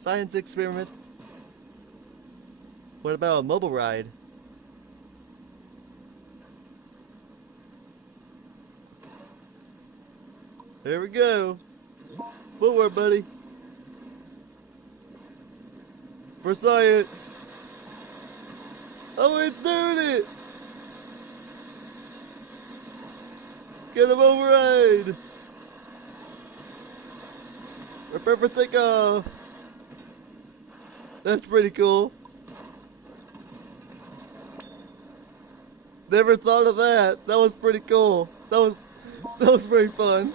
Science experiment. What about a mobile ride? There we go. Forward, buddy. For science. Oh, it's doing it. Get him override. Prepare for takeoff. That's pretty cool. Never thought of that. That was pretty cool. That was pretty fun.